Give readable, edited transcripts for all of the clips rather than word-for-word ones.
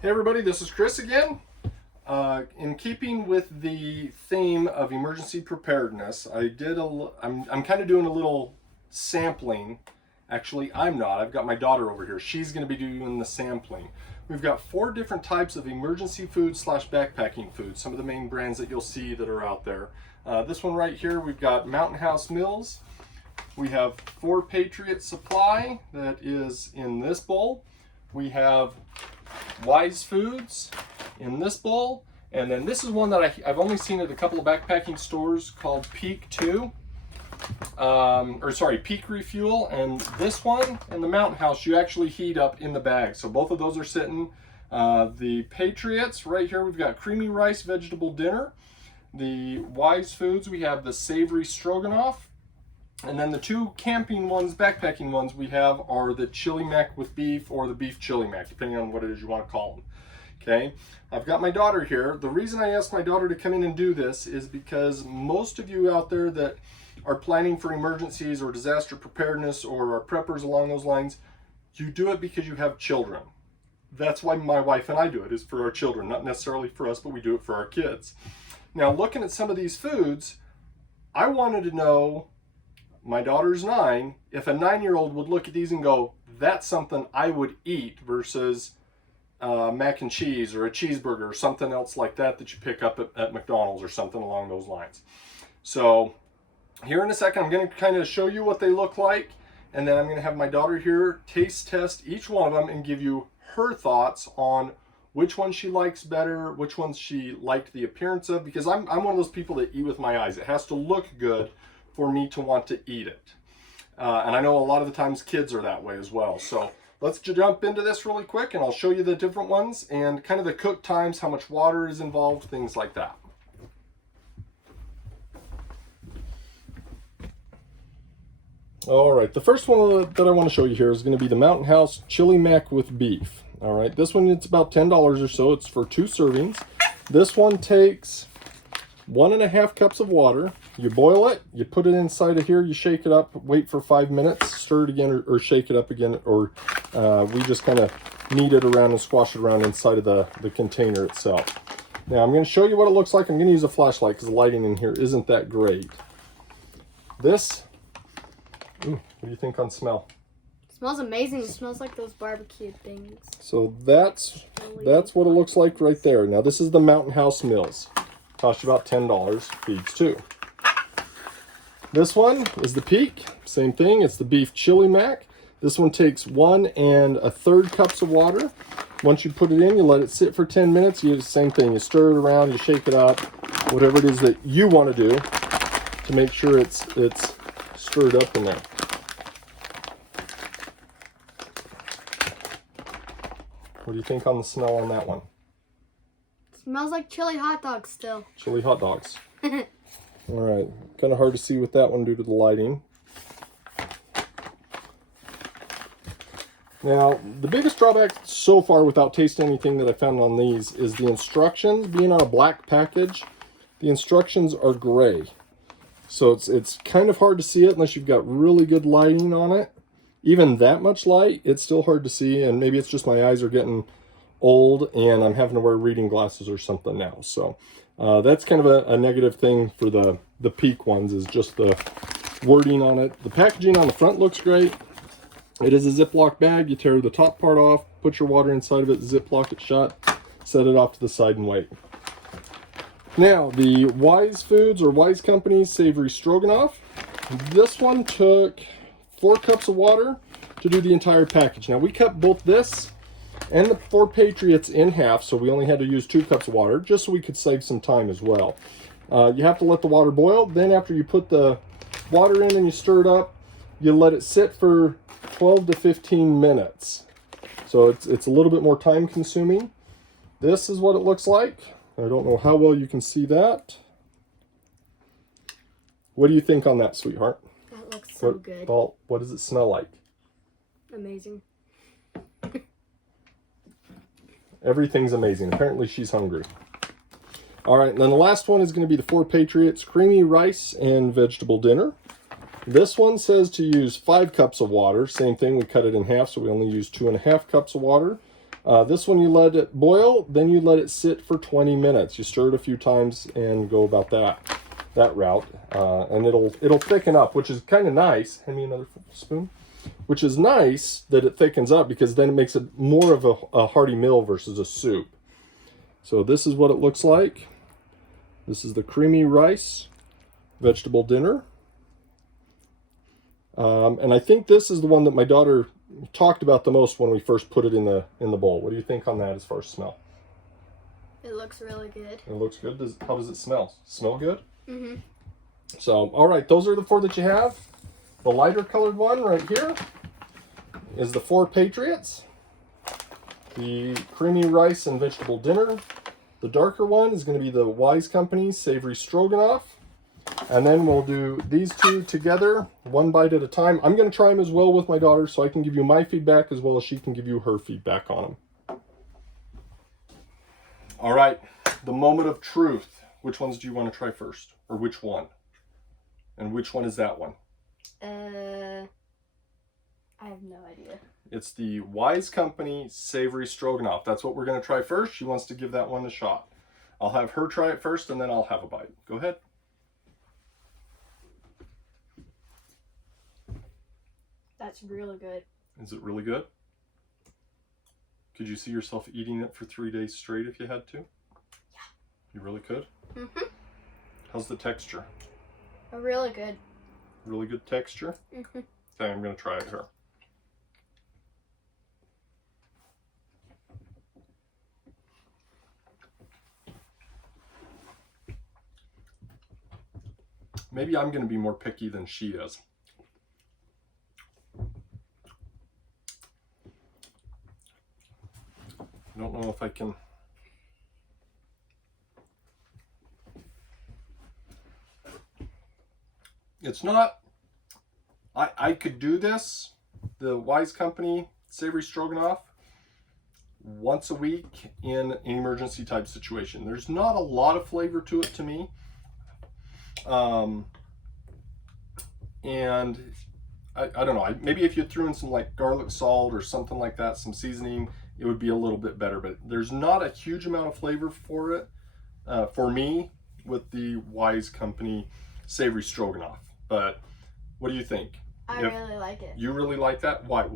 Hey everybody, this is Chris again. In keeping with the theme of emergency preparedness, I'm kind of doing a little sampling. Actually, I'm not. I've got my daughter over here. She's going to be doing the sampling. We've got 4 different types of emergency food slash backpacking food. Some of the main brands that you'll see that are out there. This one right here, we've got Mountain House Mills. We have 4 Patriots Supply that is in this bowl. We have Wise Foods in this bowl, and then this is one that I've only seen at a couple of backpacking stores called Peak 2, Peak Refuel, and this one and the Mountain House you actually heat up in the bag, so both of those are sitting. The Patriots right here, we've got creamy rice vegetable dinner. The Wise Foods, we have the Savory Stroganoff. And then the 2 camping ones, backpacking ones we have are the chili mac with beef or the beef chili mac, depending on what it is you want to call them. Okay, I've got my daughter here. The reason I asked my daughter to come in and do this is because most of you out there that are planning for emergencies or disaster preparedness or are preppers along those lines, you do it because you have children. That's why my wife and I do it, is for our children, not necessarily for us, but we do it for our kids. Now, looking at some of these foods, I wanted to know, my daughter's 9, if a 9-year-old would look at these and go, that's something I would eat, versus mac and cheese or a cheeseburger or something else like that you pick up at McDonald's or something along those lines. So here in a second, I'm going to kind of show you what they look like, and then I'm going to have my daughter here taste test each one of them and give you her thoughts on which one she likes better, which ones she liked the appearance of, because I'm one of those people that eat with my eyes. It has to look good for me to want to eat it. And I know a lot of the times kids are that way as well. So let's jump into this really quick, and I'll show you the different ones and kind of the cook times, how much water is involved, things like that. All right, the first one that I want to show you here is going to be the Mountain House Chili Mac with Beef. All right, this one, it's about $10 or so. It's for 2 servings. This one takes 1.5 cups of water. You boil it, you put it inside of here, you shake it up, wait for 5 minutes, stir it again, or shake it up again, or we just kind of knead it around and squash it around inside of the container itself. Now I'm going to show you what it looks like. I'm going to use a flashlight because the lighting in here isn't that great. This, what do you think on smell? It smells amazing. It smells like those barbecue things. So that's what it looks like right there. Now this is the Mountain House Mills. Cost you about $10, feeds 2. This one is the Peak, same thing, it's the beef chili mac. This one takes 1 1/3 cups of water. Once you put it in, you let it sit for 10 minutes. You do the same thing, you stir it around, you shake it up, whatever it is that you want to do to make sure it's stirred up in there. What do you think on the smell on that one? It smells like chili hot dogs still. Chili hot dogs. All right, kind of hard to see with that one due to the lighting. Now, the biggest drawback so far without tasting anything that I found on these is the instructions. Being on a black package, the instructions are gray. So it's kind of hard to see it unless you've got really good lighting on it. Even that much light, it's still hard to see, and maybe it's just my eyes are getting old and I'm having to wear reading glasses or something now. So that's kind of a negative thing for the Peak ones, is just the wording on it. The packaging on the front looks great. It is a Ziploc bag. You tear the top part off, put your water inside of it, Ziploc it shut, set it off to the side and wait. Now, the Wise Foods or Wise Company's Savory Stroganoff. This one took 4 cups of water to do the entire package. Now, we cut both this and the 4 Patriots in half, so we only had to use 2 cups of water, just so we could save some time as well. You have to let the water boil. Then after you put the water in and you stir it up, you let it sit for 12 to 15 minutes. So it's a little bit more time consuming. This is what it looks like. I don't know how well you can see that. What do you think on that, sweetheart? That looks so good. Well, what does it smell like? Amazing. Everything's amazing. Apparently she's hungry. All right, and then the last one is going to be the 4 Patriots Creamy Rice and Vegetable Dinner. This one says to use 5 cups of water. Same thing, we cut it in half, so we only use 2.5 cups of water. This one you let it boil, then you let it sit for 20 minutes. You stir it a few times and go about that route, and it'll thicken up, which is kind of nice. Hand me another spoon. Which is nice that it thickens up, because then it makes it more of a hearty meal versus a soup. So this is what it looks like. This is the creamy rice vegetable dinner. And I think this is the one that my daughter talked about the most when we first put it in the bowl. What do you think on that as far as smell? It looks really good. It looks good. How does it smell? Smell good? Mm-hmm. So, all right, those are the 4 that you have. The lighter colored one right here is the 4 Patriots. The creamy rice and vegetable dinner. The darker one is going to be the Wise Company's Savory Stroganoff. And then we'll do these 2 together, 1 bite at a time. I'm going to try them as well with my daughter, so I can give you my feedback as well as she can give you her feedback on them. All right, the moment of truth. Which ones do you want to try first? Or which one? And which one is that one? I have no idea. It's the Wise Company Savory Stroganoff. That's what we're going to try first. She wants to give that one a shot. I'll have her try it first, and then I'll have a bite. Go ahead. That's really good. Is it really good? Could you see yourself eating it for 3 days straight if you had to? Yeah. You really could? Mm-hmm. How's the texture? Really good. Really good texture? Mm-hmm. Okay, I'm going to try it here. Maybe I'm going to be more picky than she is. I don't know if I can. It's not. I could do this, the Wise Company Savory Stroganoff, once a week in an emergency type situation. There's not a lot of flavor to it to me. And I don't know, maybe if you threw in some like garlic salt or something like that, some seasoning, it would be a little bit better. But there's not a huge amount of flavor for it, for me, with the Wise Company Savory Stroganoff. But what do you think? I really like it. You really like that? Why?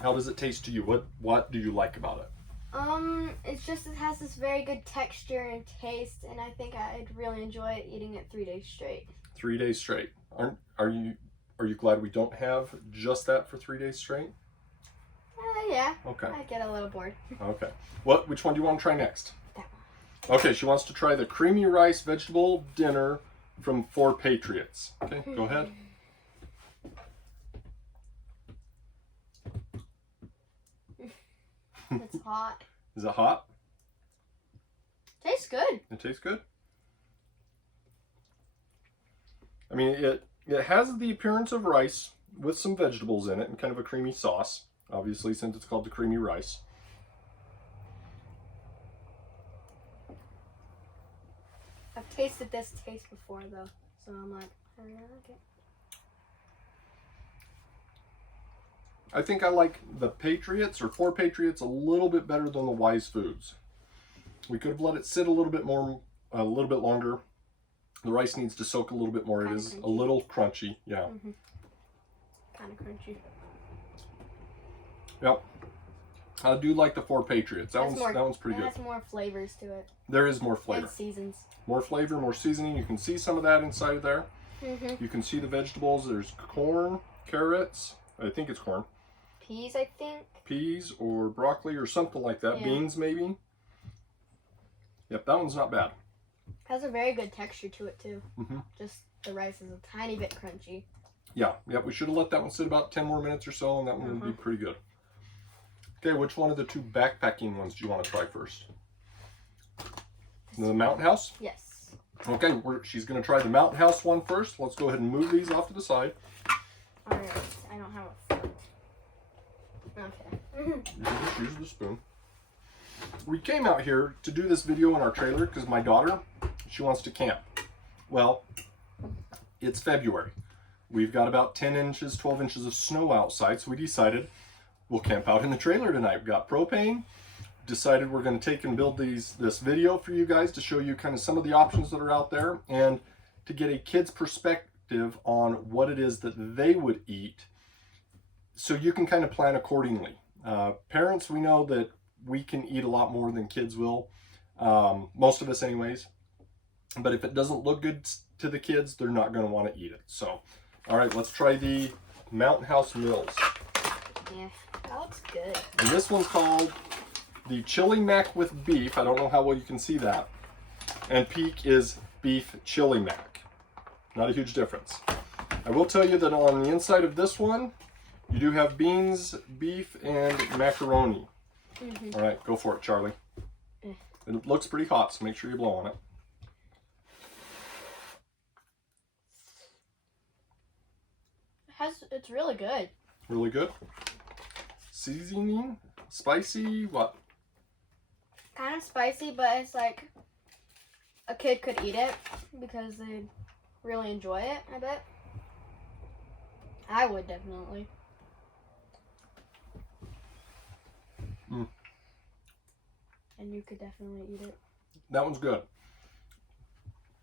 How does it taste to you? What do you like about it? It's just it has this very good texture and taste, and I think I'd really enjoy eating it 3 days straight. 3 days straight. Are you glad we don't have just that for 3 days straight? Yeah. Okay. I get a little bored. Okay. Which one do you want to try next? That one. Okay, she wants to try the creamy rice vegetable dinner from 4 Patriots. Okay, go ahead. It's hot. Is it hot? Tastes good. It tastes good. I mean, it has the appearance of rice with some vegetables in it and kind of a creamy sauce, obviously, since it's called the creamy rice. I've tasted this taste before, though, so I'm like, I really like it. I think I like the Patriots, or 4 Patriots, a little bit better than the Wise Foods. We could have let it sit a little bit longer. The rice needs to soak a little bit more. It is a little crunchy, yeah. Mm-hmm. Kind of crunchy. Yep. I do like the 4 Patriots. That one's pretty good. It has more flavors to it. There is more flavor. And seasons. More flavor, more seasoning. You can see some of that inside of there. Mm-hmm. You can see the vegetables. There's corn, carrots. I think it's corn. Peas, I think. Peas or broccoli or something like that. Yeah. Beans, maybe. Yep, that one's not bad. Has a very good texture to it, too. Mm-hmm. Just the rice is a tiny bit crunchy. Yeah, we should have let that one sit about 10 more minutes or so, and that one would be pretty good. Okay, which one of the 2 backpacking ones do you want to try first? The Mountain House? Yes. Okay, she's going to try the Mountain House one first. Let's go ahead and move these off to the side. All right, I don't have a fork. Okay. You can just use the spoon. We came out here to do this video in our trailer because my daughter, she wants to camp. Well, it's February. We've got about 10 inches, 12 inches of snow outside, so we decided we'll camp out in the trailer tonight. We've got propane. Decided we're going to take and build this video for you guys to show you kind of some of the options that are out there and to get a kid's perspective on what it is that they would eat so you can kind of plan accordingly. Parents, we know that we can eat a lot more than kids will, most of us anyways, but if it doesn't look good to the kids, they're not going to want to eat it. So, all right, let's try the Mountain House Mills. Yeah, that looks good. And this one's called the Chili Mac with beef. I don't know how well you can see that. And Peak is beef chili mac. Not a huge difference. I will tell you that on the inside of this one, you do have beans, beef, and macaroni. All right, go for it, Charlie. It looks pretty hot, so make sure you blow on it. It's really good. Really good. Seasoning, spicy, what? Kind of spicy, but it's like a kid could eat it because they really enjoy it, I bet. I would definitely. And you could definitely eat it. That one's good.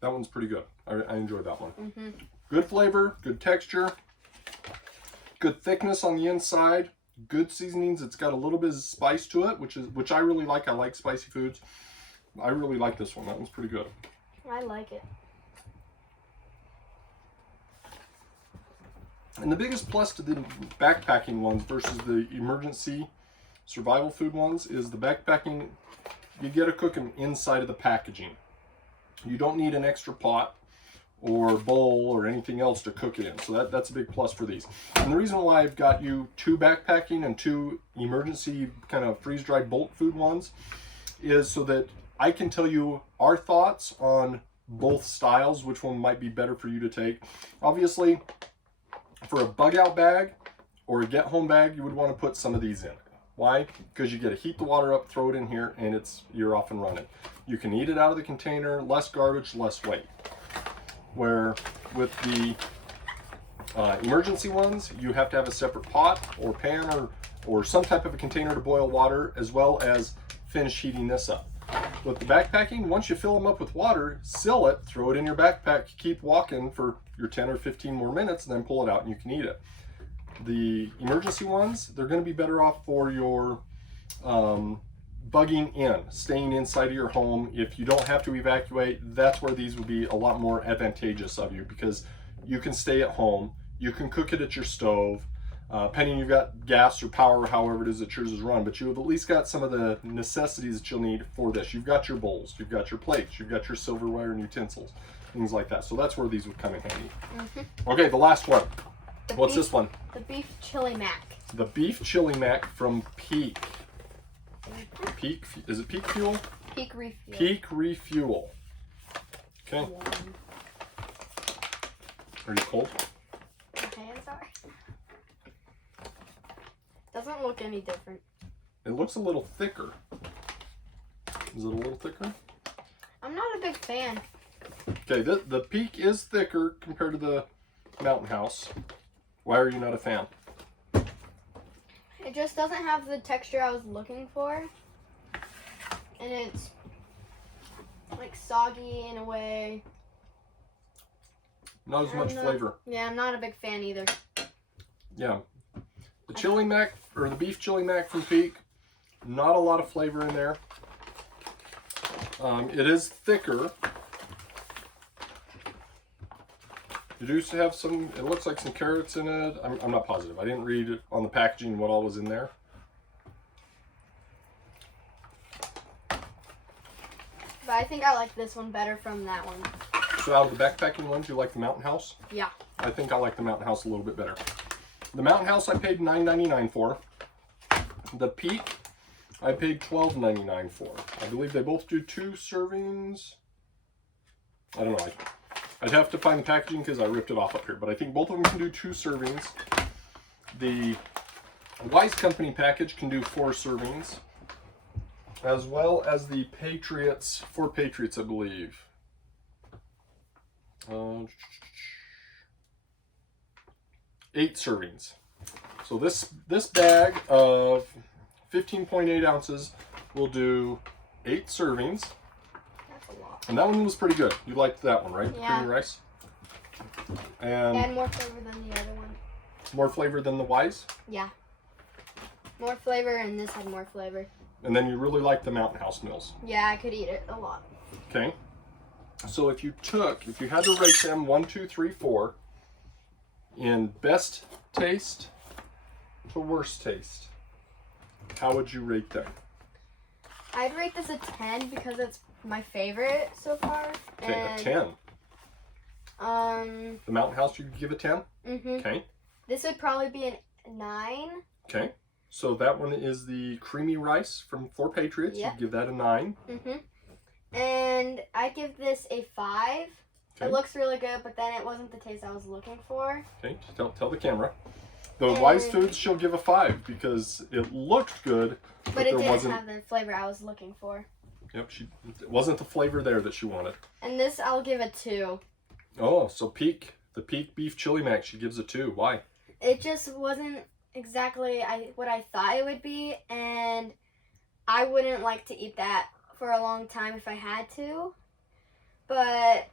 That one's pretty good. I enjoyed that one. Good flavor, good texture, good thickness on the inside, good seasonings. It's got a little bit of spice to it, which I really like. I like spicy foods. I really like this one. That one's pretty good. I like it. And the biggest plus to the backpacking ones versus the emergency survival food ones is the backpacking, you get to cook them inside of the packaging. You don't need an extra pot or bowl or anything else to cook it in. So that's a big plus for these. And the reason why I've got you 2 backpacking and 2 emergency kind of freeze-dried bulk food ones is so that I can tell you our thoughts on both styles, which one might be better for you to take. Obviously, for a bug out bag or a get home bag, you would want to put some of these in. Why? Because you get to heat the water up, throw it in here, and you're off and running. You can eat it out of the container, less garbage, less weight. Where with the emergency ones, you have to have a separate pot or pan or some type of a container to boil water, as well as finish heating this up. With the backpacking, once you fill them up with water, seal it, throw it in your backpack, keep walking for your 10 or 15 more minutes, and then pull it out and you can eat it. The emergency ones, they're going to be better off for your bugging in, staying inside of your home. If you don't have to evacuate, that's where these would be a lot more advantageous of you, because you can stay at home, you can cook it at your stove, depending you've got gas or power, however it is that yours is run, but you have at least got some of the necessities that you'll need for this. You've got your bowls, you've got your plates, you've got your silverware and utensils, things like that. So that's where these would come in handy. Okay, the last one. What's this one? The beef chili mac. The beef chili mac from Peak. Peak, is it Peak Fuel? Peak Refuel. Peak Refuel. Okay. Are you cold? My hands are. Doesn't look any different. It looks a little thicker. Is it a little thicker? I'm not a big fan. Okay, the Peak is thicker compared to the Mountain House. Why are you not a fan? It just doesn't have the texture I was looking for. And it's like soggy in a way. Not as much flavor. Yeah, I'm not a big fan either. Yeah. The chili mac, or the beef chili mac from Peak, not a lot of flavor in there. It is thicker. You do have some, it looks like some carrots in it. I'm not positive. I didn't read it on the packaging what all was in there. But I think I like this one better from that one. So out of the backpacking ones, you like the Mountain House? Yeah. I think I like the Mountain House a little bit better. The Mountain House I paid $9.99 for. The Peak I paid $12.99 for. I believe they both do 2 servings. I don't know. I'd have to find the packaging because I ripped it off up here, but I think both of them can do 2 servings. The Wise Company package can do 4 servings, as well as the Patriots, 4 Patriots, I believe. 8 servings. So this bag of 15.8 ounces will do 8 servings. That's a lot. And that one was pretty good. You liked that one, right? Yeah. Creamy rice. And more flavor than the other one. more flavor than the Wise. Yeah. More flavor, and this had more flavor. And then you really like the Mountain House Mills. Yeah, I could eat it a lot. Okay. So if you had to rate them 1, 2, 3, 4 in best taste to worst taste, how would you rate them? I'd rate this a 10 because it's my favorite so far. Okay, and, a 10. The Mountain House, you give a 10? Mm-hmm. Okay. This would probably be a 9. Okay. So that one is the creamy rice from 4 Patriots. Yep. You give that a 9. Mm-hmm. And I give this a 5. Okay. It looks really good, but then it wasn't the taste I was looking for. Okay, tell the camera. The Wise Foods she'll give a 5 because it looked good, but it there didn't wasn't. have the flavor I was looking for. Yep, it wasn't the flavor there that she wanted. And this I'll give a 2. Oh, so the Peak Beef Chili Mac, she gives a 2. Why? It just wasn't exactly what I thought it would be, and I wouldn't like to eat that for a long time if I had to. But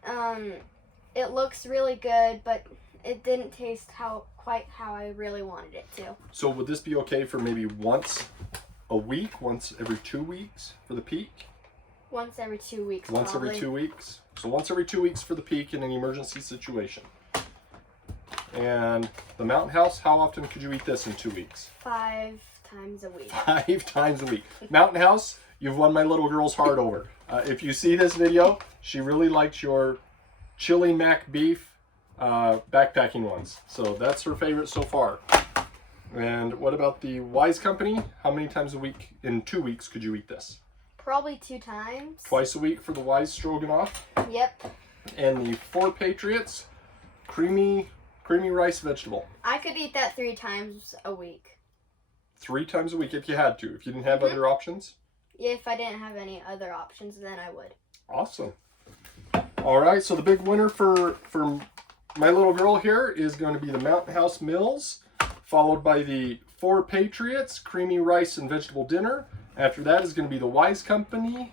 it looks really good, but it didn't taste quite how I really wanted it to. So would this be okay for maybe once a week, once every 2 weeks for the Peak? Once every 2 weeks. Once probably. every 2 weeks. So once every 2 weeks for the Peak in an emergency situation. And the Mountain House, how often could you eat this in 2 weeks? 5 times a week. 5 times a week. Mountain House, you've won my little girl's heart over. If you see this video, she really likes your chili mac beef backpacking ones. So that's her favorite so far. And what about the Wise Company? How many times a week in 2 weeks could you eat this? Probably 2 times. Twice a week for the Wise Stroganoff. Yep. And the 4 Patriots creamy rice vegetable. I could eat that 3 times a week. 3 times a week if you had to. If you didn't have other options? If I didn't have any other options, then I would. Awesome. All right, so the big winner for my little girl here is going to be the Mountain House Mills, followed by the 4 Patriots Creamy Rice and Vegetable Dinner. After that is going to be the Wise Company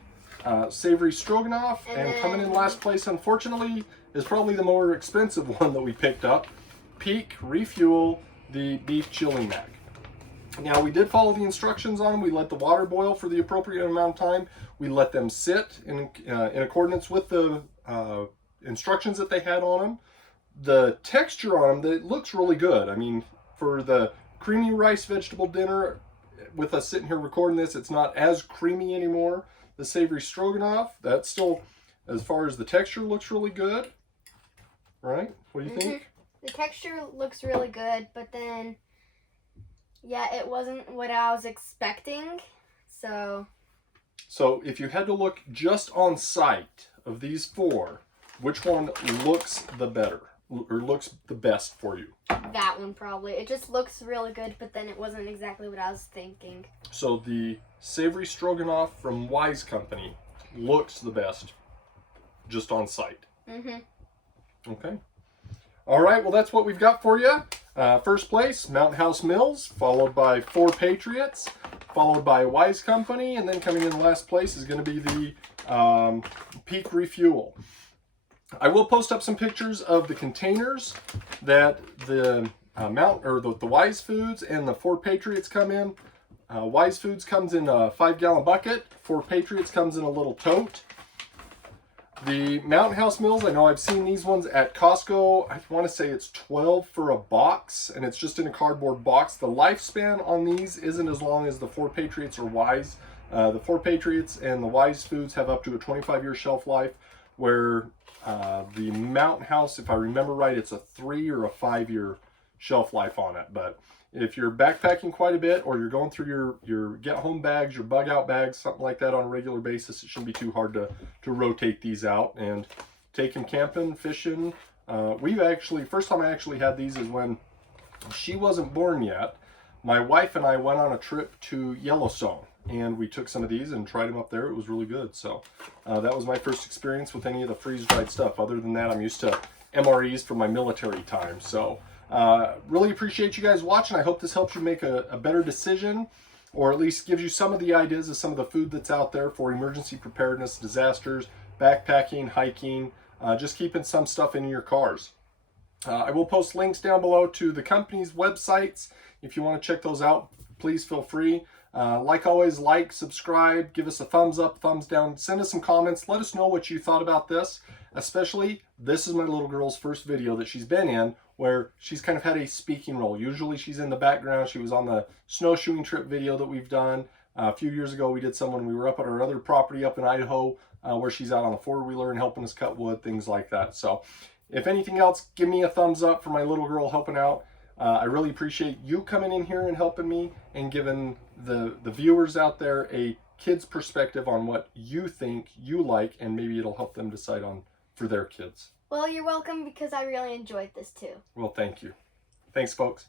Savory Stroganoff, and coming in last place, unfortunately, is probably the more expensive one that we picked up, Peak Refuel, the Beef Chili Mac. Now, we did follow the instructions on them. We let the water boil for the appropriate amount of time. We let them sit in accordance with the instructions that they had on them. The texture on them, it looks really good. I mean, for the creamy rice vegetable dinner, with us sitting here recording this, it's not as creamy anymore. The savory stroganoff, that's still, as far as the texture, looks really good. Right? What do you think? The texture looks really good, but then, yeah, it wasn't what I was expecting. So if you had to look just on sight of these 4, which one looks the better or looks the best for you? that one probably. It just looks really good, but then it wasn't exactly what I was thinking. So the savory stroganoff from Wise Company looks the best just on sight. Okay. All right, well, that's what we've got for you. First place, Mountain House Mills, followed by 4 Patriots, followed by Wise Company, and then coming in last place is going to be the Peak Refuel. I will post up some pictures of the containers that the the Wise Foods and the 4 Patriots come in. Wise Foods comes in a 5-gallon bucket. 4 Patriots comes in a little tote. The Mountain House Mills, I know I've seen these ones at Costco. I want to say it's $12 for a box, and it's just in a cardboard box. The lifespan on these isn't as long as the 4 Patriots or Wise. The 4 Patriots and the Wise Foods have up to a 25-year shelf life, where the Mountain House, if I remember right, it's a 3 or a 5-year shelf life on it. But if you're backpacking quite a bit, or you're going through your get-home bags, your bug-out bags, something like that on a regular basis, it shouldn't be too hard to rotate these out and take them camping, fishing. First time I actually had these is when she wasn't born yet. My wife and I went on a trip to Yellowstone, and we took some of these and tried them up there. It was really good. So that was my first experience with any of the freeze-dried stuff. Other than that, I'm used to MREs from my military time. So Really appreciate you guys watching. I hope this helps you make a better decision, or at least gives you some of the ideas of some of the food that's out there for emergency preparedness, disasters, backpacking, hiking, just keeping some stuff in your cars. I will post links down below to the company's websites. If you want to check those out, please feel free. Like always, like, subscribe, give us a thumbs up, thumbs down, send us some comments. Let us know what you thought about this. Especially, this is my little girl's first video that she's been in where she's kind of had a speaking role. Usually she's in the background. She was on the snowshoeing trip video that we've done. A few years ago, we did some when we were up at our other property up in Idaho, where she's out on the four-wheeler and helping us cut wood, things like that. So if anything else, give me a thumbs up for my little girl helping out. I really appreciate you coming in here and helping me and giving the viewers out there a kid's perspective on what you think you like, and maybe it'll help them decide on for their kids. Well, you're welcome, because I really enjoyed this too. Well, thank you. Thanks, folks.